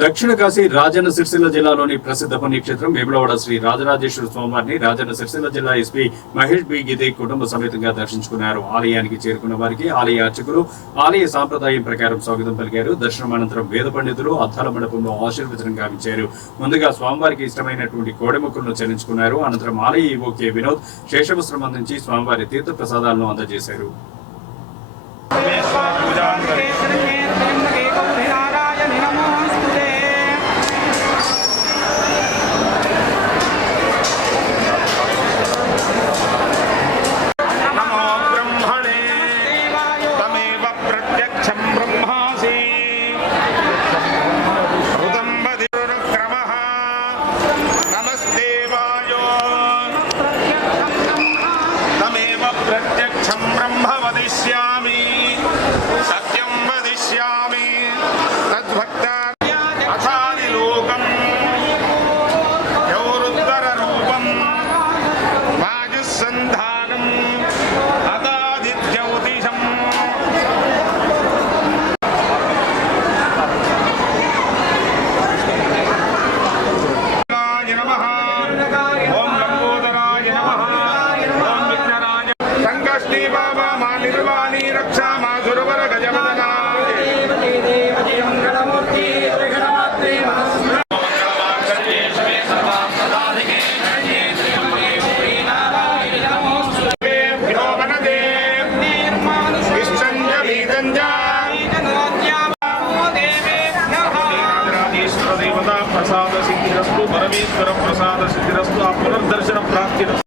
దక్షిణ కాశీ రాజన్న సిరిసిల్ల జిల్లాలోని ప్రసిద్ధ పుణ్యక్షేత్రం వేములవాడ శ్రీ రాజరాజేశ్వర స్వామివారిని రాజన్న సిరిసిల్ల జిల్లా ఎస్పీ మహేష్ బి గిదే కుటుంబ సమేతంగా దర్శించుకున్నారు. ఆలయానికి చేరుకున్న వారికి ఆలయ అర్చకులు ఆలయ సాంప్రదాయం ప్రకారం స్వాగతం పలికారు. దర్శనం అనంతరం వేద పండితులు అద్దాల మండపంలో ఆశీర్వచనం గావించారు. ముందుగా స్వామివారికి ఇష్టమైనటువంటి కోడెముక్కులను చెల్లించుకున్నారు అనంతరం ఆలయ ఈవో కె వినోద్ శేషవస్త్రం అందించి స్వామివారి తీర్థ ప్రసాదాలను అందజేశారు దేవతా ప్రసాద సిద్ధిరస్తు పరమేశ్వర ప్రసాద సిద్ధిరస్తు ఆ పునర్దర్శన ప్రాప్తిరస్తు.